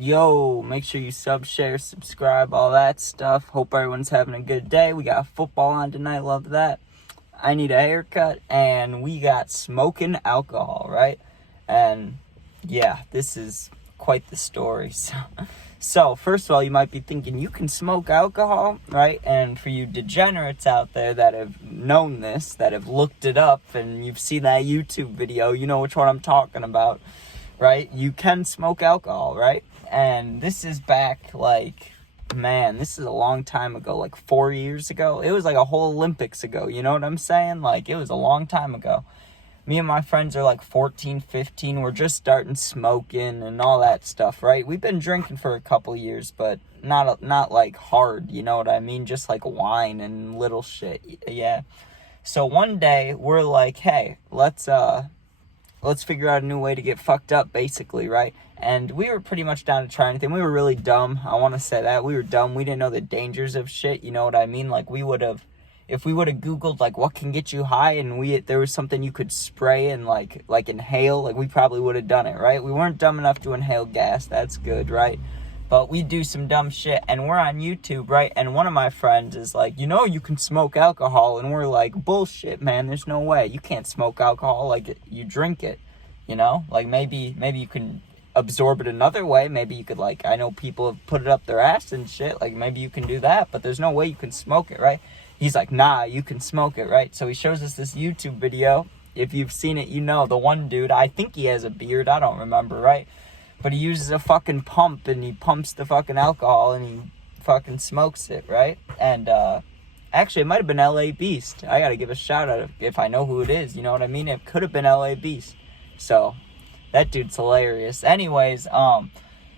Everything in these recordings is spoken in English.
Yo, make sure you share, subscribe, all that stuff. Hope everyone's having a good day. We got football on tonight, love that. I need a haircut, and we got smoking alcohol, right? And yeah, this is quite the story. So first of all, you might be thinking, you can smoke alcohol, right? And for you degenerates out there that have known this, that have looked it up, and you've seen that YouTube video, you know which one I'm talking about, right? You can smoke alcohol, right? And this is back, this is a long time ago, like 4 years ago. It was like a whole Olympics ago, you know what I'm saying? Like, it was a long time ago. Me and my friends are like 14, 15. We're just starting smoking and all that stuff, right? We've been drinking for a couple years, but not like hard, you know what I mean? Just like wine and little shit, yeah. So one day, we're like, hey, let's figure out a new way to get fucked up, basically, right? And we were pretty much down to try anything. We were really dumb. I want to say that. We were dumb. We didn't know the dangers of shit, you know what I mean? Like, if we would have Googled, like, what can get you high, and there was something you could spray and, like inhale, like, we probably would have done it, right? We weren't dumb enough to inhale gas. That's good, right? But we do some dumb shit, and we're on YouTube, right? And one of my friends is like, you can smoke alcohol. And we're like, bullshit, man. There's no way. You can't smoke alcohol. Like, you drink it, you know? Like, maybe you can absorb it another way. Maybe you could, like, I know people have put it up their ass and shit. Like, maybe you can do that, but there's no way you can smoke it, right? He's like, nah, you can smoke it, right? So he shows us this YouTube video. If you've seen it, you know, the one dude, I think he has a beard. I don't remember, right? But he uses a fucking pump, and he pumps the fucking alcohol, and he fucking smokes it, right? And, actually, it might have been L.A. Beast. I gotta give a shout out if I know who it is, you know what I mean? It could have been L.A. Beast. So, that dude's hilarious. Anyways,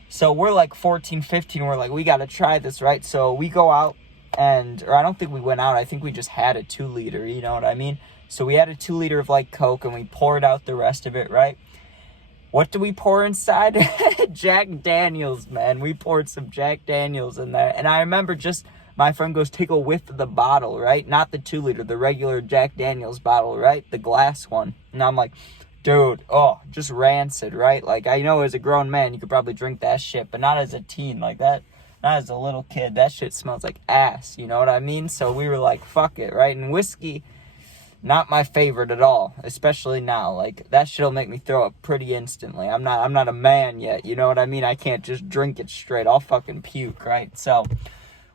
so we're like 14, 15, we're like, we gotta try this, right? So we go out, or I don't think we went out, I think we just had a 2-liter, you know what I mean? So we had a 2-liter of, like, Coke, and we poured out the rest of it, right? What do we pour inside? Jack Daniels, man. We poured some Jack Daniels in there. And I remember my friend goes, take a whiff of the bottle, right? Not the 2-liter, the regular Jack Daniels bottle, right? The glass one. And I'm like, dude, just rancid, right? Like, I know as a grown man, you could probably drink that shit, but not as a teen, like that. Not as a little kid. That shit smells like ass, you know what I mean? So we were like, fuck it, right? And whiskey, not my favorite at all, especially now. Like, that shit'll make me throw up pretty instantly. I'm not a man yet, you know what I mean? I can't just drink it straight. I'll fucking puke, right? So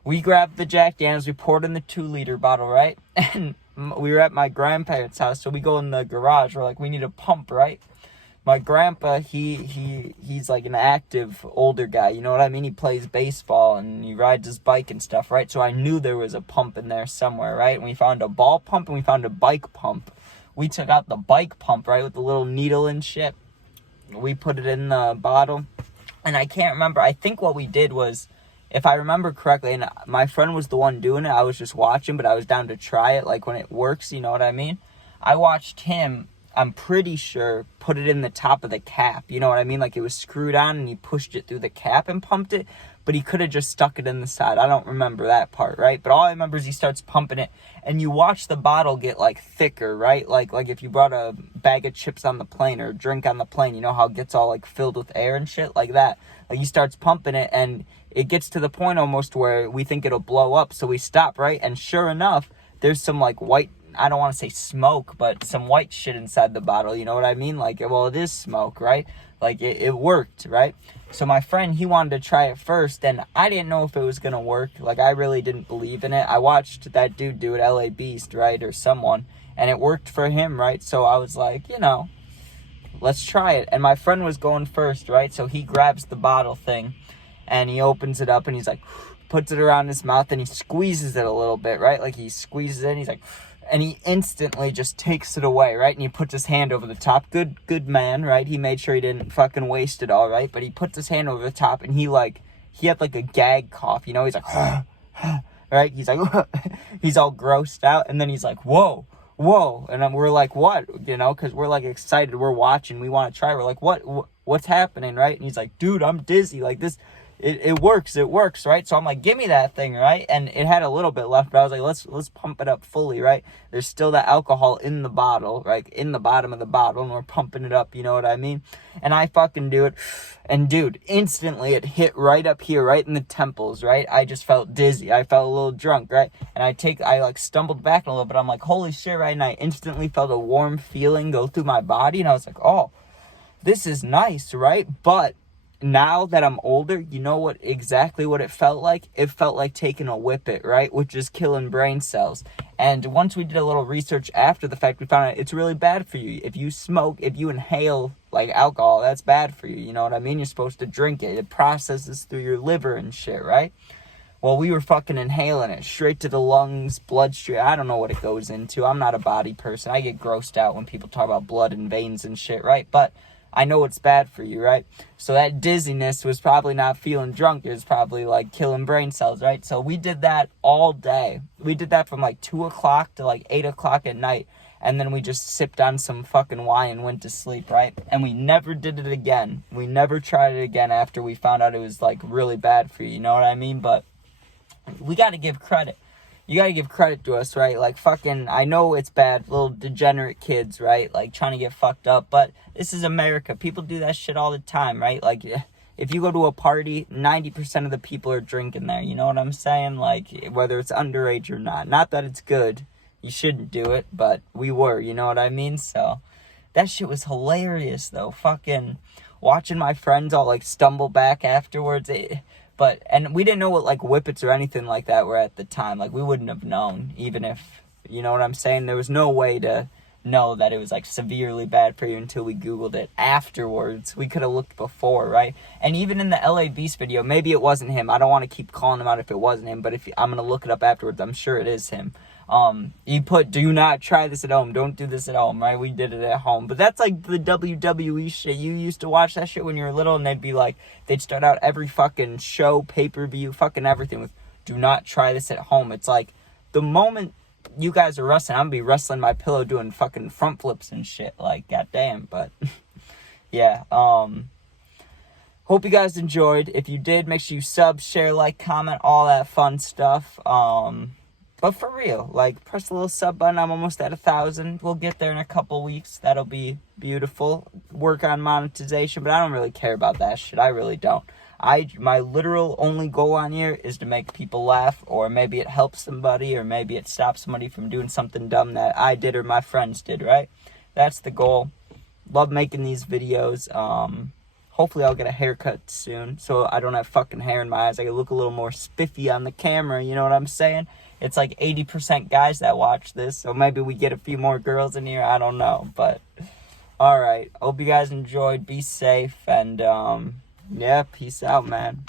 we grabbed the Jack Daniels, we poured in the 2-liter bottle, right? And we were at my grandparents' house, so we go in the garage. We're like, we need a pump, right? My grandpa, he's like an active older guy, you know what I mean? He plays baseball and he rides his bike and stuff, right? So I knew there was a pump in there somewhere, right? And we found a ball pump and we found a bike pump. We took out the bike pump, right, with the little needle and shit. We put it in the bottle. And I can't remember. I think what we did was, if I remember correctly, and my friend was the one doing it, I was just watching, but I was down to try it, like when it works, you know what I mean? I watched him, I'm pretty sure, put it in the top of the cap, you know what I mean? Like, it was screwed on and he pushed it through the cap and pumped it, but he could have just stuck it in the side. I don't remember that part, right? But all I remember is he starts pumping it, and you watch the bottle get, like, thicker, right? Like if you brought a bag of chips on the plane or a drink on the plane, you know how it gets all, like, filled with air and shit? Like that. Like, he starts pumping it, and it gets to the point almost where we think it'll blow up, so we stop, right? And sure enough, there's some, like, white, I don't want to say smoke, but some white shit inside the bottle, you know what I mean? Like, well, it is smoke, right? Like, it worked, right? So my friend, he wanted to try it first, and I didn't know if it was going to work. Like, I really didn't believe in it. I watched that dude do it, L.A. Beast, right, or someone, and it worked for him, right? So I was like, let's try it. And my friend was going first, right? So he grabs the bottle thing, and he opens it up, and he's like, puts it around his mouth, and he squeezes it a little bit, right? Like, he squeezes it, and he's like, and he instantly just takes it away, right? And he puts his hand over the top. Good man, right? He made sure he didn't fucking waste it all, right? But he puts his hand over the top, and he had like a gag cough, you know? He's like, right? He's like, he's all grossed out, and then he's like, whoa. And then we're like, what? You know, because we're like excited. We're watching. We want to try. We're like, what's happening, right? And he's like, dude, I'm dizzy. Like, this it works, right? So I'm like, give me that thing, right? And it had a little bit left, but I was like, let's pump it up fully, right? There's still that alcohol in the bottle, right? In the bottom of the bottle, and we're pumping it up, you know what I mean? And I fucking do it, and dude, instantly it hit right up here, right in the temples, right? I just felt dizzy. I felt a little drunk, right? And I like stumbled back a little bit. I'm like, holy shit, right? And I instantly felt a warm feeling go through my body, and I was like, oh, this is nice, right? But now that I'm older, you know what it felt like? It felt like taking a whippet, right? Which is killing brain cells. And once we did a little research after the fact, we found out it's really bad for you. If you smoke, if you inhale like alcohol, that's bad for you. You know what I mean? You're supposed to drink it. It processes through your liver and shit, right? Well, we were fucking inhaling it straight to the lungs, bloodstream. I don't know what it goes into. I'm not a body person. I get grossed out when people talk about blood and veins and shit, right? But I know it's bad for you, right? So that dizziness was probably not feeling drunk. It was probably like killing brain cells, right? So we did that all day. We did that from like 2 o'clock to like 8 o'clock at night. And then we just sipped on some fucking wine and went to sleep, right? And we never did it again. We never tried it again after we found out it was like really bad for you. You know what I mean? But we got to give credit. You gotta give credit to us, right? Like, fucking, I know it's bad, little degenerate kids, right? Like, trying to get fucked up, but this is America. People do that shit all the time, right? Like, if you go to a party, 90% of the people are drinking there, you know what I'm saying? Like, whether it's underage or not. Not that it's good. You shouldn't do it, but we were, you know what I mean? So, that shit was hilarious, though. Fucking watching my friends all, like, stumble back afterwards, and we didn't know what, like, whippets or anything like that were at the time. Like, we wouldn't have known, even if, you know what I'm saying? There was no way to know that it was, like, severely bad for you until we Googled it afterwards. We could have looked before, right? And even in the LA Beast video, maybe it wasn't him. I don't want to keep calling him out if it wasn't him, but I'm going to look it up afterwards. I'm sure it is him. You put, do not try this at home. Don't do this at home, right? We did it at home. But that's like the WWE shit. You used to watch that shit when you were little, and they'd start out every fucking show, pay-per-view, fucking everything with, do not try this at home. It's like, the moment you guys are wrestling, I'm gonna be wrestling my pillow doing fucking front flips and shit. Like, goddamn. But, yeah, hope you guys enjoyed. If you did, make sure you sub, share, like, comment, all that fun stuff. But for real, like, press the little sub button. I'm almost at 1,000. We'll get there in a couple weeks. That'll be beautiful. Work on monetization, but I don't really care about that shit. I really don't. My literal only goal on here is to make people laugh, or maybe it helps somebody, or maybe it stops somebody from doing something dumb that I did or my friends did, right? That's the goal. Love making these videos. Hopefully I'll get a haircut soon, so I don't have fucking hair in my eyes. I can look a little more spiffy on the camera, you know what I'm saying? It's like 80% guys that watch this, so maybe we get a few more girls in here. I don't know, but alright. Hope you guys enjoyed. Be safe, and yeah, peace out, man.